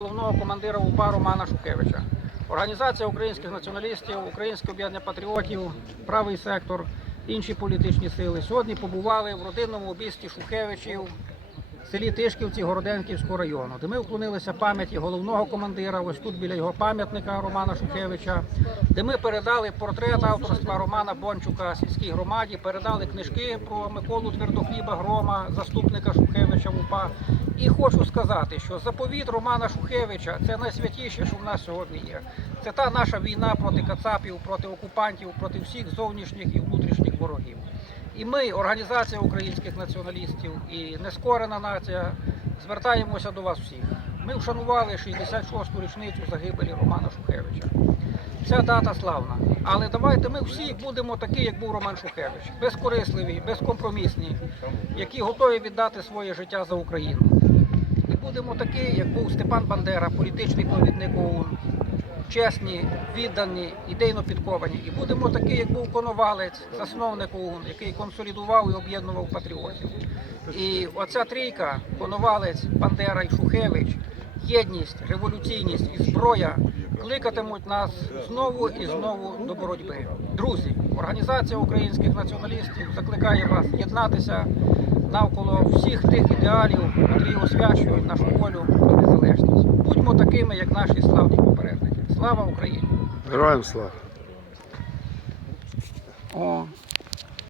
головного командира УПА Романа Шухевича. Організація українських націоналістів, Українське об'єднання патріотів, правий сектор, інші політичні сили сьогодні побували в родинному обісті Шухевичів в селі Тишківці Городенківського району, де ми вклонилися пам'яті головного командира, ось тут біля його пам'ятника Романа Шухевича, де ми передали портрет авторства Романа Бончука сільській громаді, передали книжки про Миколу Твердохліба Грома, заступника Шухевича УПА. І хочу сказати, що заповіт Романа Шухевича це найсвятіше, що в нас сьогодні є. Це та наша війна проти кацапів, проти окупантів, проти всіх зовнішніх і внутрішніх ворогів. І ми, організація українських націоналістів і нескорена нація, звертаємося до вас всіх. Ми вшанували 66-ту річницю загибелі Романа Шухевича. Ця дата славна. Але давайте ми всі будемо такі, як був Роман Шухевич, безкорисливі, безкомпромісні, які готові віддати своє життя за Україну. І будемо такі, як був Степан Бандера, політичний провідник ОУН, чесні, віддані, ідейно підковані. І будемо такі, як був Коновалець, засновник ОУН, який консолідував і об'єднував патріотів. І оця трійка Коновалець, Бандера і Шухевич, єдність, революційність і зброя кликатимуть нас знову і знову до боротьби. Друзі, організація українських націоналістів закликає вас єднатися навколо всіх тих ідеалів, які освячують нашу волю і незалежність. Будьмо такими, як наші славні попередники. Слава Україні! Героям слава! О,